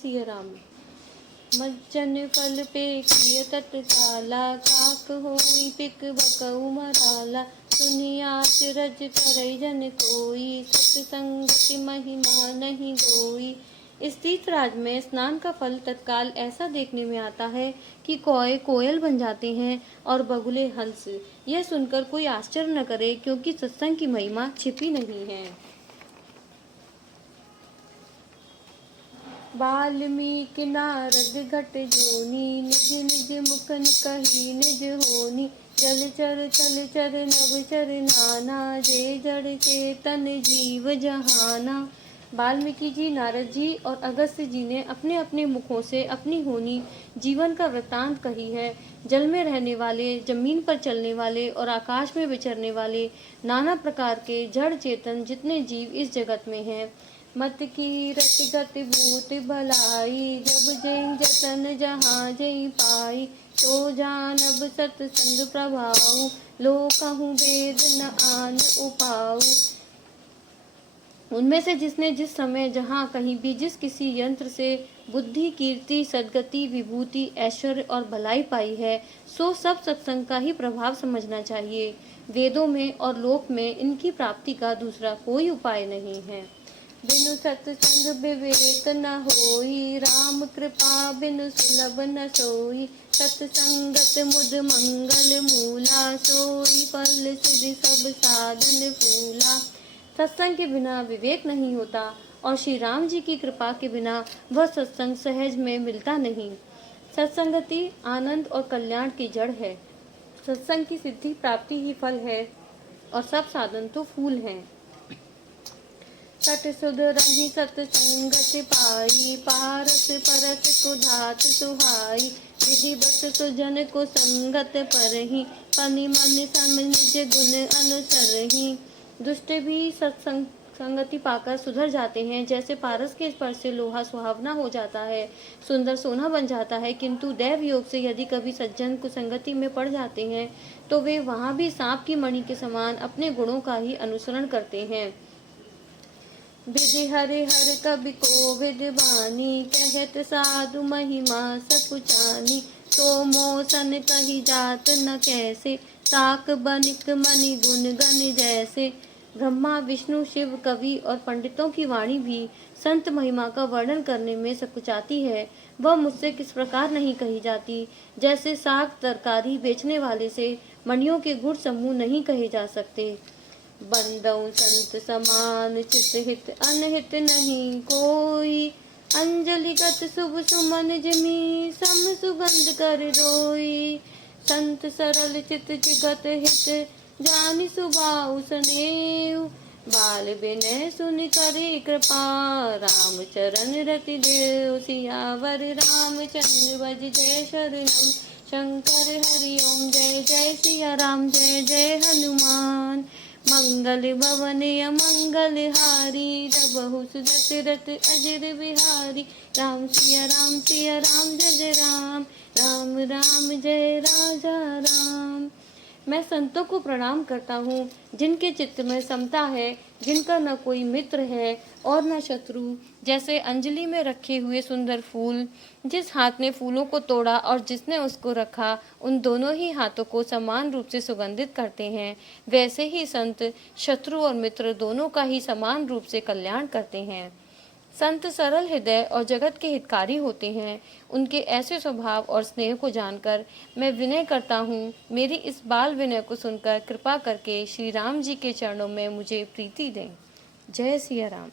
सिया राम। मज्जन फल पे किय तत्काला, काक होई पिक बकऊ मराला। सुनिया रज करई जन कोई, सत्संगति महिमा नहीं गोई। इस तीर्थराज में स्नान का फल तत्काल ऐसा देखने में आता है कि कौए कोयल बन जाते हैं और बगुले हंस। यह सुनकर कोई आश्चर्य न करे, क्योंकि सत्संग की महिमा छिपी नहीं है। वाल्मीकि नारद घट जोनी, निज निज मुखन कही निज होनी। जलचर चलचर नभचर नाना, जे जड़ चेतन जीव जहाना। वाल्मीकि जी, नारद जी और अगस्त्य जी ने अपने अपने मुखों से अपनी होनी जीवन का वृत्तांत कही है। जल में रहने वाले, जमीन पर चलने वाले और आकाश में विचरने वाले नाना प्रकार के जड़ चेतन जितने जीव इस जगत में हैं, मत की रत गति भूत भलाई। जब जय जतन जहाँ जय पाई, तो जानब सत्संग प्रभाऊ। लो कहूँ वेद न आन उपाऊ। उनमें से जिसने जिस समय जहाँ कहीं भी जिस किसी यंत्र से बुद्धि, कीर्ति, सद्गति, विभूति, ऐश्वर्य और भलाई पाई है, सो सब सत्संग का ही प्रभाव समझना चाहिए। वेदों में और लोक में इनकी प्राप्ति का दूसरा कोई उपाय नहीं है। बिनु सत्संग विवेक न होई, राम कृपा बिनु सुलभ न सोई। सत्संगत मुद मंगल मूला, सोई फल सिद्धि सब साधन फूला। सत्संग के बिना विवेक नहीं होता और श्री राम जी की कृपा के बिना वह सत्संग सहज में मिलता नहीं। सत्संगति आनंद और कल्याण की जड़ है। सत्संग की सिद्धि प्राप्ति ही फल है और सब साधन तो फूल हैं। सत सुध रही सत्संगति पाई, पारस परस कुधात सुहाई। विधि बस सुजन को संगत परही, पनि मन सम निज गुण अनुसरही। दुष्ट भी संगति पाकर सुधर जाते हैं। जैसे पारस के स्पर्श से लोहा सुहावना हो जाता है, सुंदर सोना बन जाता है, किंतु दैव योग से यदि कभी सज्जन कुसंगति में पड़ जाते हैं, तो वे वहाँ भी सांप की मणि के समान अपने गुणों का ही अनुसरण करते हैं। विधि हरि हर कवि को विद्वानी, कहत साधु महिमा सकुचानी। तो मोसन कही जात न कैसे, साक बनिक मणि गुण गण जैसे। ब्रह्मा, विष्णु, शिव, कवि और पंडितों की वाणी भी संत महिमा का वर्णन करने में सकुचाती है। वह मुझसे किस प्रकार नहीं कही जाती, जैसे साग तरकारी बेचने वाले से मणियों के गुण समूह नहीं कहे जा सकते। बंदौ संत समान, चित हित अनहित नहीं कोई। अंजलिगत शुभ सुमन जिमी, सम सुगंध कर रोई। संत सरल चित जिगत हित, जानि सुभाउ सनेऊ। बाल विनय सुनि करि कृपा, राम चरण रति देव। सियावर रामचंद्र भज जय शरणम, शंकर हरि ओम। जय जय सिया राम, जय जय हनुमान। मंगल भवन मंगल हारी, रबहु दशरथ अजर बिहारी। राम सिया राम, सिया राम जय जय राम, राम राम जय राजा राम। मैं संतों को प्रणाम करता हूँ, जिनके चित्त में समता है, जिनका न कोई मित्र है और न शत्रु। जैसे अंजलि में रखे हुए सुंदर फूल, जिस हाथ ने फूलों को तोड़ा और जिसने उसको रखा, उन दोनों ही हाथों को समान रूप से सुगंधित करते हैं, वैसे ही संत शत्रु और मित्र दोनों का ही समान रूप से कल्याण करते हैं। संत सरल हृदय और जगत के हितकारी होते हैं। उनके ऐसे स्वभाव और स्नेह को जानकर मैं विनय करता हूँ, मेरी इस बाल विनय को सुनकर कृपा करके श्री राम जी के चरणों में मुझे प्रीति दें। जय सिया राम।